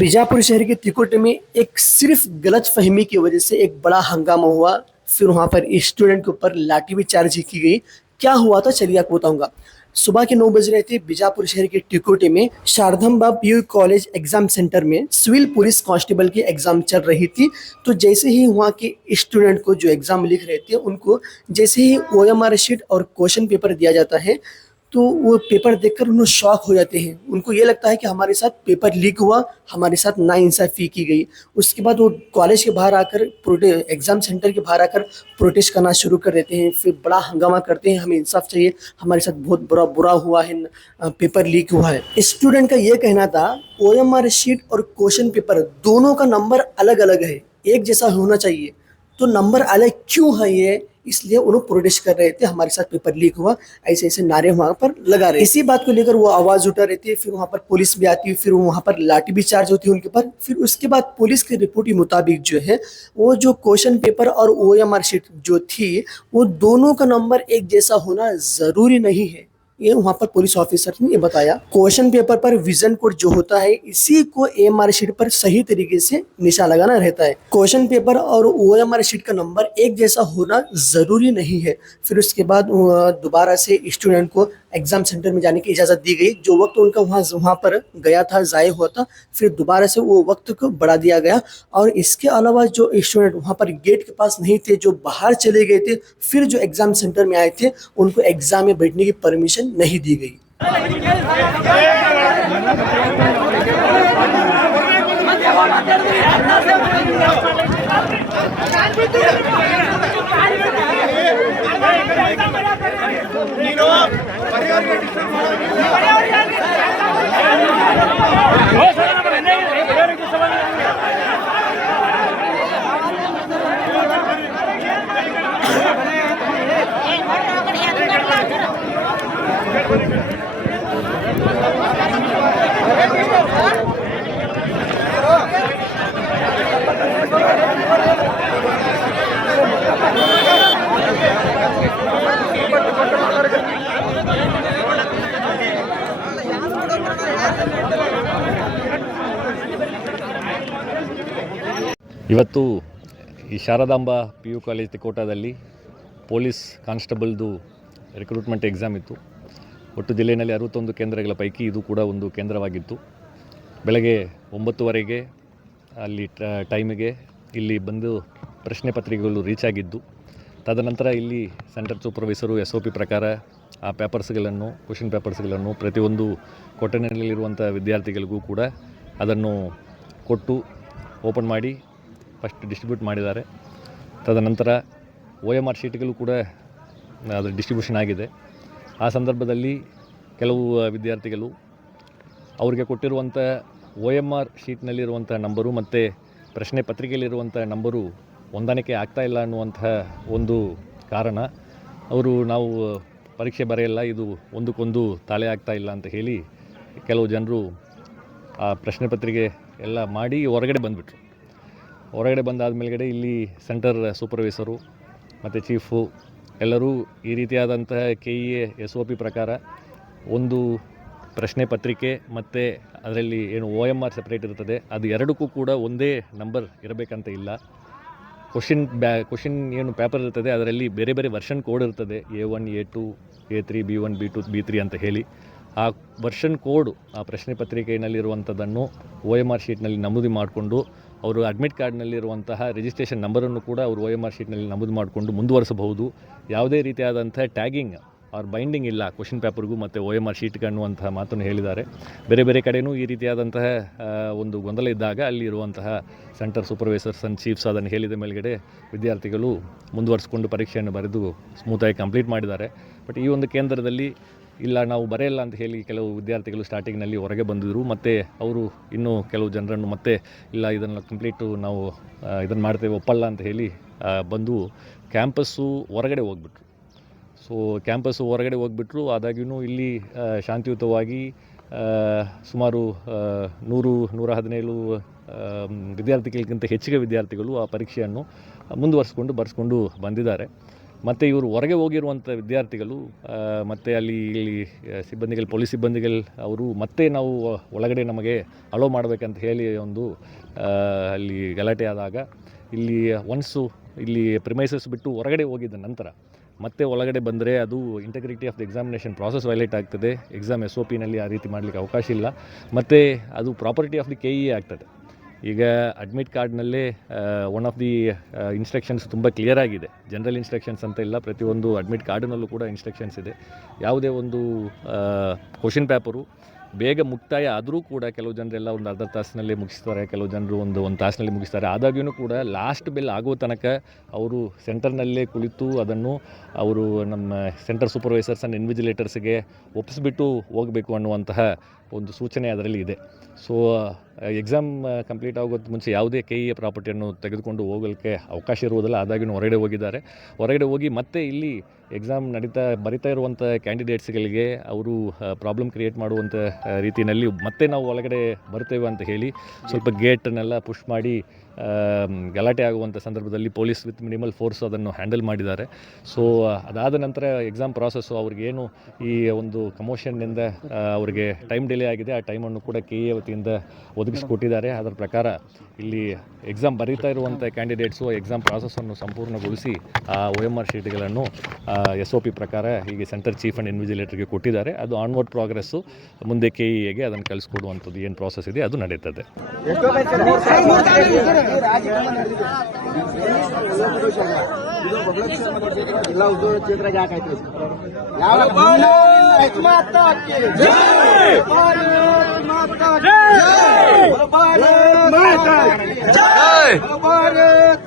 बीजापुर शहर के तिकोटे में एक सिर्फ गलत फहमी की वजह से एक बड़ा हंगामा हुआ। फिर वहां पर स्टूडेंट के ऊपर लाठी भी चार्ज की गई। क्या हुआ था चलिए आपको बताऊंगा। सुबह के 9 बज रहे थे। बीजापुर शहर के तिकोटे में शारदांबा पीयू कॉलेज एग्जाम सेंटर में सिविल पुलिस कांस्टेबल की एग्जाम चल रही थी। तो जैसे ही वहाँ के स्टूडेंट को जो एग्जाम लिख रहे थे उनको जैसे ही OMR शीट और क्वेश्चन पेपर दिया जाता है तो वो पेपर देखकर उन्हें शॉक हो जाते हैं। उनको ये लगता है कि हमारे साथ पेपर लीक हुआ, हमारे साथ नाइंसाफ़ी की गई। उसके बाद वो कॉलेज के बाहर आकर एग्ज़ाम सेंटर के बाहर आकर प्रोटेस्ट करना शुरू कर देते हैं। फिर बड़ा हंगामा करते हैं, हमें इंसाफ चाहिए, हमारे साथ बहुत बुरा हुआ है, पेपर लीक हुआ है। स्टूडेंट का ये कहना था OMR शीट और क्वेश्चन पेपर दोनों का नंबर अलग अलग है, एक जैसा होना चाहिए, तो नंबर अलग क्यों है ये, इसलिए उन्होंने प्रोटेस्ट कर रहे थे, हमारे साथ पेपर लीक हुआ, ऐसे ऐसे नारे वहां पर लगा रहे। इसी बात को लेकर वो आवाज उठा रहे थे। फिर वहां पर पुलिस भी आती है, फिर वहां पर लाठी भी चार्ज होती है उनके ऊपर। फिर उसके बाद पुलिस की रिपोर्ट के मुताबिक जो है वो जो क्वेश्चन पेपर और OMR शीट जो थी वो दोनों का नंबर एक जैसा होना जरूरी नहीं है। ये वहाँ पर पुलिस ऑफिसर ने ये बताया। क्वेश्चन पेपर पर विजन कोड जो होता है इसी को AMR शीट पर सही तरीके से निशान लगाना रहता है। क्वेश्चन पेपर और OMR शीट का नंबर एक जैसा होना जरूरी नहीं है। फिर उसके बाद दोबारा से स्टूडेंट को एग्जाम सेंटर में जाने की इजाज़त दी गई। जो वक्त उनका वहाँ पर गया था, ज़ाया हुआ था, फिर दोबारा से वो वक्त को बढ़ा दिया गया। और इसके अलावा जो स्टूडेंट वहाँ पर गेट के पास नहीं थे, जो बाहर चले गए थे, फिर जो एग्ज़ाम सेंटर में आए थे, उनको एग्ज़ाम में बैठने की परमिशन नहीं दी गई। ಇವತ್ತು ಈ ಶಾರದಾಂಬಾ PU ಕಾಲೇಜ್ ತಿಕೋಟದಲ್ಲಿ ಪೊಲೀಸ್ ಕಾನ್ಸ್ಟೇಬಲ್ದು ರಿಕ್ರೂಟ್ಮೆಂಟ್ ಎಕ್ಸಾಮ್ ಇತ್ತು. ಒಟ್ಟು ಜಿಲ್ಲೆಯಲ್ಲಿ 61 ಕೇಂದ್ರಗಳ ಪೈಕಿ ಇದು ಕೂಡ ಒಂದು ಕೇಂದ್ರವಾಗಿತ್ತು. ಬೆಳಗ್ಗೆ 9:30ಗೆ ಅಲ್ಲಿ ಟೈಮಿಗೆ ಇಲ್ಲಿ ಬಂದು ಪ್ರಶ್ನೆ ಪತ್ರಿಕೆಗಳು ರೀಚ್ ಆಗಿದ್ದು, ತದನಂತರ ಇಲ್ಲಿ ಸೆಂಟರ್ ಸೂಪರ್ವೈಸರು SOP ಪ್ರಕಾರ ಆ ಪೇಪರ್ಸ್ಗಳನ್ನು, ಕ್ವೆಶ್ಚನ್ ಪೇಪರ್ಸ್ಗಳನ್ನು ಪ್ರತಿಯೊಂದು ಕೊಠಡಿನಲ್ಲಿರುವಂಥ ವಿದ್ಯಾರ್ಥಿಗಳಿಗೂ ಕೂಡ ಅದನ್ನು ಕೊಟ್ಟು ಓಪನ್ ಮಾಡಿ ಫಸ್ಟ್ ಡಿಸ್ಟ್ರಿಬ್ಯೂಟ್ ಮಾಡಿದ್ದಾರೆ. ತದನಂತರ OMR ಶೀಟ್ಗಳು ಕೂಡ ಅದರ ಡಿಸ್ಟ್ರಿಬ್ಯೂಷನ್ ಆಗಿದೆ. ಆ ಸಂದರ್ಭದಲ್ಲಿ ಕೆಲವು ವಿದ್ಯಾರ್ಥಿಗಳು ಅವರಿಗೆ ಕೊಟ್ಟಿರುವಂಥ OMR ಶೀಟ್ನಲ್ಲಿರುವಂಥ ನಂಬರು ಮತ್ತು ಪ್ರಶ್ನೆ ಪತ್ರಿಕೆಯಲ್ಲಿರುವಂಥ ನಂಬರು ಹೊಂದಾಣಿಕೆ ಆಗ್ತಾಯಿಲ್ಲ ಅನ್ನುವಂತಹ ಒಂದು ಕಾರಣ, ನಾವು ಪರೀಕ್ಷೆ ಬರೆಯಲ್ಲ, ಇದು ಒಂದಕ್ಕೊಂದು ತಾಳೆ ಆಗ್ತಾಯಿಲ್ಲ ಅಂತ ಹೇಳಿ ಕೆಲವು ಜನರು ಆ ಪ್ರಶ್ನೆ ಪತ್ರಿಕೆ ಎಲ್ಲ ಮಾಡಿ ಹೊರಗಡೆ ಬಂದುಬಿಟ್ರು. ಹೊರಗಡೆ ಬಂದಾದ ಮೇಲ್ಗಡೆ ಇಲ್ಲಿ ಸೆಂಟರ್ ಸೂಪರ್ವೈಸರು ಮತ್ತು ಚೀಫು ಎಲ್ಲರೂ ಈ ರೀತಿಯಾದಂತಹ KEA SOP ಪ್ರಕಾರ ಒಂದು ಪ್ರಶ್ನೆ ಪತ್ರಿಕೆ ಮತ್ತು ಅದರಲ್ಲಿ ಏನು OMR ಸಪ್ರೇಟ್ ಇರ್ತದೆ, ಅದು ಎರಡಕ್ಕೂ ಕೂಡ ಒಂದೇ ನಂಬರ್ ಇರಬೇಕಂತ ಇಲ್ಲ. ಕ್ವಶನ್ ಏನು ಪೇಪರ್ ಇರ್ತದೆ ಅದರಲ್ಲಿ ಬೇರೆ ಬೇರೆ ವರ್ಷನ್ ಕೋಡ್ ಇರ್ತದೆ, A1, A2, A3, B1, B2, B3 ಅಂತ ಹೇಳಿ. ಆ ವರ್ಷನ್ ಕೋಡ್ ಆ ಪ್ರಶ್ನೆ ಪತ್ರಿಕೆಯಲ್ಲಿರುವಂಥದ್ದನ್ನು OMR ಶೀಟ್ನಲ್ಲಿ ನಮೂದು ಮಾಡಿಕೊಂಡು ಅವರು ಅಡ್ಮಿಟ್ ಕಾರ್ಡ್ನಲ್ಲಿರುವಂತಹ ರಿಜಿಸ್ಟ್ರೇಷನ್ ನಂಬರನ್ನು ಕೂಡ ಅವರು OMR ಶೀಟ್ನಲ್ಲಿ ನಮೂದು ಮಾಡಿಕೊಂಡು ಮುಂದುವರಿಸಬಹುದು. ಯಾವುದೇ ರೀತಿಯಾದಂಥ ಟ್ಯಾಗಿಂಗ್ ಆರ್ ಬೈಂಡಿಂಗ್ ಇಲ್ಲ ಕ್ವಶನ್ ಪೇಪರ್ಗೂ ಮತ್ತು OMR ಶೀಟ್ಗೆ ಅನ್ನುವಂತಹ ಮಾತನ್ನು ಹೇಳಿದ್ದಾರೆ. ಬೇರೆ ಬೇರೆ ಕಡೆಯೂ ಈ ರೀತಿಯಾದಂತಹ ಒಂದು ಗೊಂದಲ ಇದ್ದಾಗ ಅಲ್ಲಿ ಇರುವಂತಹ ಸೆಂಟರ್ ಸೂಪರ್ವೈಸರ್ಸ್ ಆ್ಯಂಡ್ ಚೀಫ್ಸ್ ಅದನ್ನು ಹೇಳಿದ ಮೇಲ್ಗಡೆ ವಿದ್ಯಾರ್ಥಿಗಳು ಮುಂದುವರಿಸಿಕೊಂಡು ಪರೀಕ್ಷೆಯನ್ನು ಬರೆದು ಸ್ಮೂತಾಗಿ ಕಂಪ್ಲೀಟ್ ಮಾಡಿದ್ದಾರೆ. ಬಟ್ ಈ ಒಂದು ಕೇಂದ್ರದಲ್ಲಿ ಇಲ್ಲ, ನಾವು ಬರೆಯಲ್ಲ ಅಂತ ಹೇಳಿ ಕೆಲವು ವಿದ್ಯಾರ್ಥಿಗಳು ಸ್ಟಾರ್ಟಿಂಗ್ನಲ್ಲಿ ಹೊರಗೆ ಬಂದಿದ್ದರು. ಮತ್ತು ಅವರು ಇನ್ನೂ ಕೆಲವು ಜನರನ್ನು ಮತ್ತೆ ಇಲ್ಲ ಇದನ್ನು ಕಂಪ್ಲೀಟು ನಾವು ಇದನ್ನು ಮಾಡ್ತೇವೆ ಒಪ್ಪಲ್ಲ ಅಂತ ಹೇಳಿ ಬಂದು ಕ್ಯಾಂಪಸ್ಸು ಹೊರಗಡೆ ಹೋಗ್ಬಿಟ್ರು. ಸೊ ಕ್ಯಾಂಪಸ್ಸು ಹೊರಗಡೆ ಹೋಗ್ಬಿಟ್ರು. ಆದಾಗ್ಯೂ ಇಲ್ಲಿ ಶಾಂತಿಯುತವಾಗಿ ಸುಮಾರು 117 ವಿದ್ಯಾರ್ಥಿಗಳಿಗಿಂತ ಹೆಚ್ಚಿಗೆ ವಿದ್ಯಾರ್ಥಿಗಳು ಆ ಪರೀಕ್ಷೆಯನ್ನು ಬರೆಸ್ಕೊಂಡು ಬಂದಿದ್ದಾರೆ. ಮತ್ತು ಇವರು ಹೊರಗೆ ಹೋಗಿರುವಂಥ ವಿದ್ಯಾರ್ಥಿಗಳು ಮತ್ತು ಇಲ್ಲಿ ಸಿಬ್ಬಂದಿಗಳು, ಪೊಲೀಸ್ ಸಿಬ್ಬಂದಿಗಳು ಅವರು ಮತ್ತೆ ನಾವು ಒಳಗಡೆ ನಮಗೆ ಅಲೋ ಮಾಡಬೇಕಂತ ಹೇಳಿ ಒಂದು ಅಲ್ಲಿ ಗಲಾಟೆ ಆದಾಗ ಇಲ್ಲಿ ಇಲ್ಲಿ ಪ್ರಿಮೈಸಸ್ ಬಿಟ್ಟು ಹೊರಗಡೆ ಹೋಗಿದ್ದ ನಂತರ ಮತ್ತೆ ಒಳಗಡೆ ಬಂದರೆ ಅದು integrity of the examination process violate ಆಗ್ತದೆ. ಎಕ್ಸಾಮ್ SOPನಲ್ಲಿ ಆ ರೀತಿ ಮಾಡಲಿಕ್ಕೆ ಅವಕಾಶ ಇಲ್ಲ. ಮತ್ತು ಅದು ಪ್ರಾಪರ್ಟಿ ಆಫ್ ದಿ KE ಆಗ್ತದೆ. ಈಗ ಅಡ್ಮಿಟ್ ಕಾರ್ಡ್ನಲ್ಲೇ ಒನ್ ಆಫ್ ದಿ ಇನ್ಸ್ಟ್ರಕ್ಷನ್ಸ್ ತುಂಬ ಕ್ಲಿಯರ್ ಆಗಿದೆ. ಜನರಲ್ ಇನ್ಸ್ಟ್ರಕ್ಷನ್ಸ್ ಅಂತ ಇಲ್ಲ, ಪ್ರತಿಯೊಂದು ಅಡ್ಮಿಟ್ ಕಾರ್ಡ್ನಲ್ಲೂ ಕೂಡ ಇನ್ಸ್ಟ್ರಕ್ಷನ್ಸ್ ಇದೆ. ಯಾವುದೇ ಒಂದು ಕ್ವಶನ್ ಪೇಪರು ಬೇಗ ಮುಕ್ತಾಯ ಆದರೂ ಕೂಡ ಕೆಲವು ಜನರೆಲ್ಲ ಒಂದು ಅರ್ಧ ತಾಸಿನಲ್ಲಿ ಮುಗಿಸ್ತಾರೆ, ಕೆಲವು ಜನರು ಒಂದು ತಾಸಿನಲ್ಲಿ ಮುಗಿಸ್ತಾರೆ. ಆದಾಗ್ಯೂ ಕೂಡ ಲಾಸ್ಟ್ ಬೆಲ್ ಆಗೋ ತನಕ ಅವರು ಸೆಂಟರ್ನಲ್ಲೇ ಕುಳಿತು ಅದನ್ನು ಅವರು ನಮ್ಮ ಸೆಂಟರ್ ಸೂಪರ್ವೈಸರ್ಸ್ ಆ್ಯಂಡ್ ಇನ್ವಿಜಿಲೇಟರ್ಸ್ಗೆ ಒಪ್ಪಿಸ್ಬಿಟ್ಟು ಹೋಗಬೇಕು ಅನ್ನುವಂತಹ ಒಂದು ಸೂಚನೆ ಅದರಲ್ಲಿ ಇದೆ. ಸೊ ಎಕ್ಸಾಮ್ ಕಂಪ್ಲೀಟ್ ಆಗೋದು ಮುಂಚೆ ಯಾವುದೇ KE ಪ್ರಾಪರ್ಟಿಯನ್ನು ತೆಗೆದುಕೊಂಡು ಹೋಗಲಿಕ್ಕೆ ಅವಕಾಶ ಇರುವುದಿಲ್ಲ. ಆದಾಗ್ಯೂ ಹೊರಗಡೆ ಹೋಗಿ ಮತ್ತೆ ಇಲ್ಲಿ ಎಕ್ಸಾಮ್ ಬರಿತಾ ಇರುವಂಥ ಕ್ಯಾಂಡಿಡೇಟ್ಸ್ಗಳಿಗೆ ಅವರು ಪ್ರಾಬ್ಲಮ್ ಕ್ರಿಯೇಟ್ ಮಾಡುವಂಥ ರೀತಿಯಲ್ಲಿ ಮತ್ತೆ ನಾವು ಒಳಗಡೆ ಬರ್ತೇವೆ ಅಂತ ಹೇಳಿ ಸ್ವಲ್ಪ ಗೇಟನ್ನೆಲ್ಲ ಪುಷ್ ಮಾಡಿ ಗಲಾಟೆ ಆಗುವಂಥ ಸಂದರ್ಭದಲ್ಲಿ ಪೊಲೀಸ್ ವಿತ್ ಮಿನಿಮಲ್ ಫೋರ್ಸ್ ಅದನ್ನು ಹ್ಯಾಂಡಲ್ ಮಾಡಿದ್ದಾರೆ. ಸೊ ಅದಾದ ನಂತರ ಎಕ್ಸಾಮ್ ಪ್ರಾಸೆಸ್ಸು ಅವ್ರಿಗೇನು ಈ ಒಂದು ಕಮೋಷನ್ನಿಂದ ಅವರಿಗೆ ಟೈಮ್ ಡಿಲೇ ಆಗಿದೆ, ಆ ಟೈಮನ್ನು ಕೂಡ KE ವತಿಯಿಂದ ಒದಗಿಸಿಕೊಟ್ಟಿದ್ದಾರೆ. ಅದರ ಪ್ರಕಾರ ಇಲ್ಲಿ ಎಕ್ಸಾಮ್ ಬರೀತಾ ಇರುವಂಥ ಕ್ಯಾಂಡಿಡೇಟ್ಸು ಎಕ್ಸಾಮ್ ಪ್ರಾಸೆಸ್ಸನ್ನು ಸಂಪೂರ್ಣಗೊಳಿಸಿ ಆ OMR ಶೀಟ್ಗಳನ್ನು SOP ಪ್ರಕಾರ ಹೀಗೆ ಸೆಂಟರ್ ಚೀಫ್ ಆ್ಯಂಡ್ ಇನ್ವಿಜಿಲೇಟರ್ಗೆ ಕೊಟ್ಟಿದ್ದಾರೆ. ಅದು ಆನ್ವರ್ಡ್ ಪ್ರೋಗ್ರೆಸ್ಸು ಮುಂದೆ KEಗೆ ಅದನ್ನು ಕಳಿಸ್ಕೊಡುವಂಥದ್ದು ಏನು ಪ್ರಾಸೆಸ್ ಇದೆ ಅದು ನಡೀತದೆ. ಜಿಲ್ಲಾ ಉದ್ಯೋಗ ಕ್ಷೇತ್ರಕ್ಕೆ ಯಾಕಾಯ್ತು भारत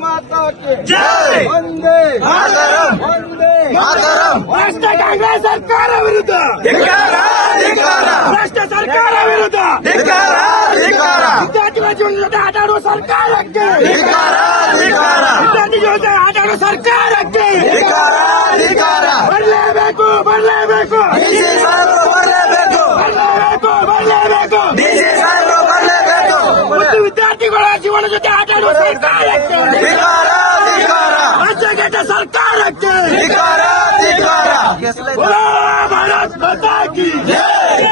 माता की जय वंदे मातरम वंदे मातरम राष्ट्र कांग्रेस सरकार विरुद्ध धिक्कार धिक्कार राष्ट्र सरकार विरुद्ध धिक्कार धिक्कार विद्याರ್ಥಿಗಳ ಜೀವನದ ಜೊತೆ ಆಟ ಆಡುವ ಸರ್ಕಾರಕ್ಕೆ ಧಿಕ್ಕಾರ ಧಿಕ್ಕಾರ ವಿದ್ಯಾರ್ಥಿಗಳ ಜೊತೆ ಆಟ ಆಡುವ ಸರ್ಕಾರಕ್ಕೆ ಧಿಕ್ಕಾರ ಧಿಕ್ಕಾರ ಬರಲೇಬೇಕು ಬರಲೇಬೇಕು ಡಿಸಿ ಸಾಹೇಬರು ಬರಲೇಬೇಕು ಬರಲೇಬೇಕು ಬರಲೇಬೇಕು ಡಿಸಿ ಸಾಹೇಬರು ಬರಲೇಬೇಕು ಮತ್ತು ವಿದ್ಯಾರ್ಥಿಗಳ ಜೀವನ ಜೊತೆ ಆಟ ಆಡುವ ಸರ್ಕಾರಕ್ಕೆ ಧಿಕ್ಕಾರ ಧಿಕ್ಕಾರ ರಾಜ್ಯಘಟ ಸರ್ಕಾರಕ್ಕೆ ಧಿಕ್ಕಾರ ಧಿಕ್ಕಾರ ಭಾರತ್ ಮಾತಾ ಕಿ ಜೈ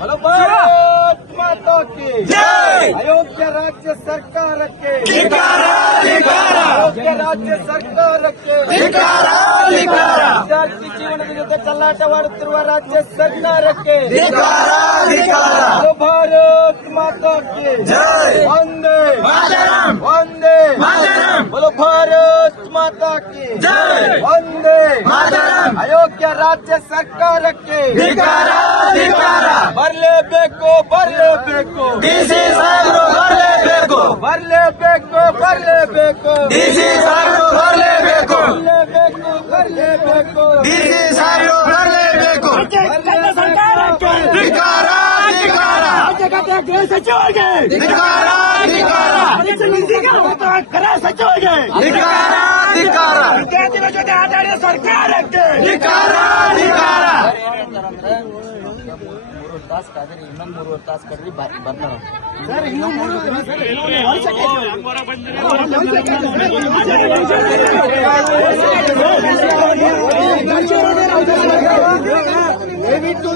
भारत माता की जय अयोग्य राज्य सरकारಕ್ಕೆ ಧಿಕ್ಕಾರ ಧಿಕ್ಕಾರ ಅಯೋಗ್ಯ ರಾಜ್ಯ ಸರ್ಕಾರಕ್ಕೆ ಧಿಕ್ಕಾರ ಧಿಕ್ಕಾರ ವಿದ್ಯಾರ್ಥಿ ಜೀವನದ ಜೊತೆ ಕಲ್ಲಾಟವಾಡುತ್ತಿರುವ ರಾಜ್ಯ ಸರ್ಕಾರಕ್ಕೆ ಧಿಕ್ಕಾರ ಧಿಕ್ಕಾರ ಭಾರತ್ ಮಾತಾ ಕಿ ಜೈ ವಂದೇ ಮಾತರಂ ವಂದೇ ಮಾತರಂ बोलो भारत माता की जय ವಂದೇ ಮಾತರಂ ಅಯೋಗ್ಯ ರಾಜ್ಯ ಸರ್ಕಾರಕ್ಕೆ ಧಿಕ್ಕಾರ ಧಿಕ್ಕಾರ ಬರಲೇಬೇಕು ಬರಲೇಬೇಕು ಡಿಸಿ ಸಾಹೇಬರು ಬರಲೇಬೇಕು ಬರಲೇಬೇಕು ಬರಲೇಬೇಕು ಡಿಸಿ ಸಾಹೇಬರು ಬರಲೇಬೇಕು ಬರಲೇಬೇಕು ಬರಲೇಬೇಕು ಡಿಸಿ ಸಾಹೇಬರು ಬರಲೇಬೇಕು ಸರ್ಕಾರಕ್ಕೆ ಧಿಕ್ಕಾರ ಧಿಕ್ಕಾರ ರಾಜ್ಯಘಟ ಗೃಹ ಸಚಿವರಿಗೆ ಧಿಕ್ಕಾರ ಧಿಕ್ಕಾರ ಗೃಹ ಸಚಿವರಿಗೆ ಧಿಕ್ಕಾರ ಧಿಕ್ಕಾರ ವಿದ್ಯಾರ್ಥಿಗಳ ಜೊತೆ ಆಟ ಆಡಿದ ಸರ್ಕಾರಕ್ಕೆ ಧಿಕ್ಕಾರ ಧಿಕ್ಕಾರ ತಾಸು ಕಾದ್ರಿ ಇನ್ನೊಂದು 3 ತಾಸು ಕಡ್ರಿ ಬರ್ತಾರ ಸರ್ ಇನ್ನೂ 3 ದಯವಿಟ್ಟು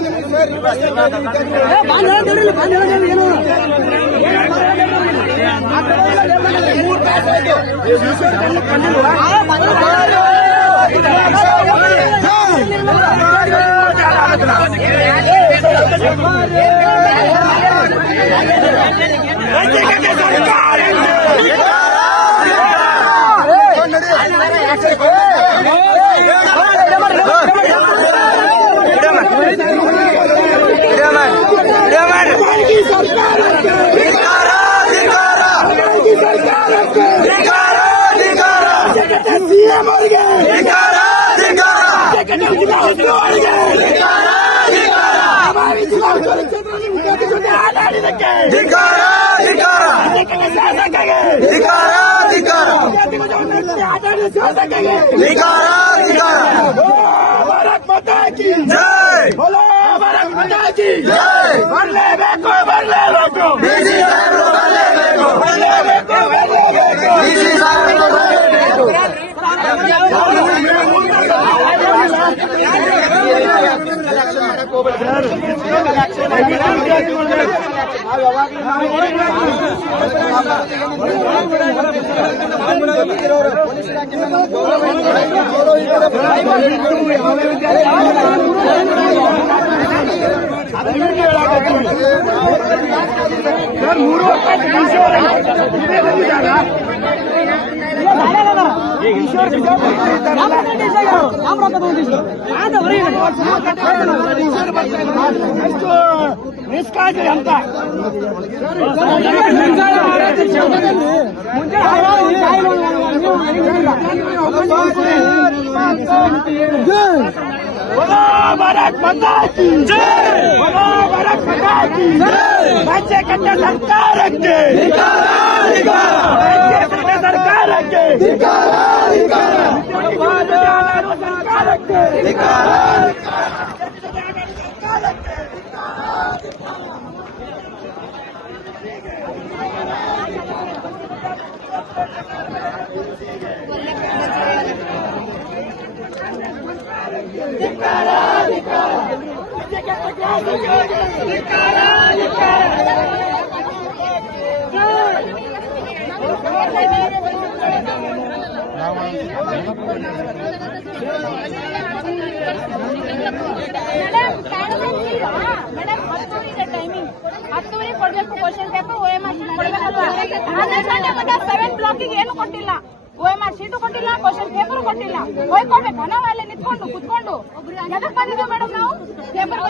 ಸಿಎಂ ಅವರಿಗೆ ವಿದ್ಯಾರ್ಥಿ ಜೊತೆ ಆಟ ಆಡಿದಕ್ಕೆ ಭಾರತ್ ಮಾತಾ ಕಿ ಜೈ ಭಾರತ್ ಮಾತಾ ಕಿ ಜೈ ಬರಲೇಬೇಕು ಪೊಲೀಸ್ ಇಲಾಖೆ ಮೇಲೆ ನಮ್ಗೆ ಗೌರವ ನಿಷ್ಕಾಳಜಿ ಅಂತ ಭಾರತ್ ಮಾತಾ ಕಿ ಜೈ, ಭಾರತ್ ಮಾತಾ ಕಿ ಜೈ. ರಾಜ್ಯ ಕಟ್ಟ ಸರ್ಕಾರಕ್ಕೆ ಸರ್ಕಾರಕ್ಕೆ ಮೇಡಮ್ 10 ಟೈಮಿಂಗ್ 10 ಕೊಡ್ಬೇಕು ಕ್ವಶನ್ ಪೇಪರ್ OMR ಕೊಡ್ಬೇಕಲ್ವಾ? 7 ಬ್ಲಾಕಿಗೆ ಏನು ಕೊಟ್ಟಿಲ್ಲ, OMR ಶೀಟು ಕೊಟ್ಟಿಲ್ಲ, ಕ್ವಶನ್ ಪೇಪರ್ ಕೊಟ್ಟಿಲ್ಲ. ಹೋಗಿ ಕೊಡ್ಬೇಕು ನಾವು ಅಲ್ಲೇ ನಿಂತ್ಕೊಂಡು ಕುತ್ಕೊಂಡು ಎದಕ್ಕೆ ಬಂದಿದ್ದೇವೆ ಮೇಡಮ್? ನಾವು ಪೇಪರ್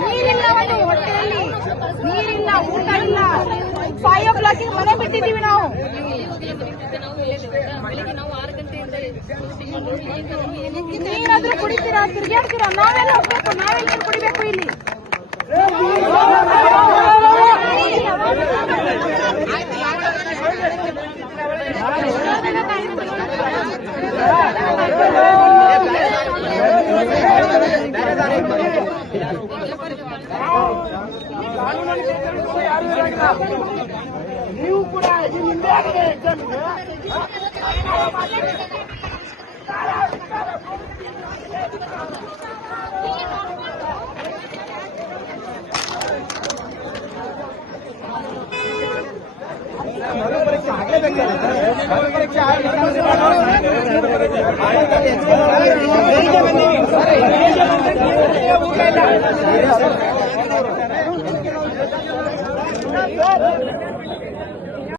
ನೀರಿಲ್ಲ, ಒಂದು ಹೊಟ್ಟೆಯಲ್ಲಿ ನೀರಿಲ್ಲ, ಊಟ ಇಲ್ಲ. 5 o'clock ಮನೆ ಬಿಟ್ಟಿದ್ದೀವಿ ನಾವು. ನೀರಾದ್ರೂ ಕುಡಿತೀರಾ, ತಿರ್ಗಾಡ್ತೀರಾ? ನಾವೆಲ್ಲ ಹೋಗ್ಬೇಕು, ನಾವೆಲ್ಲ ನೀರು ಕುಡಿಬೇಕು ಇಲ್ಲಿ. ನೀವು ಕೂಡ ಹಿಂದೆ ಆಗಿದೆ ಎಕ್ಸಾಮ್ಗೆ. ಪರೀಕ್ಷೆ ಆಗಲೇಬೇಕಾದ್ರೆ ಪರೀಕ್ಷೆ ಆಗಲಿ.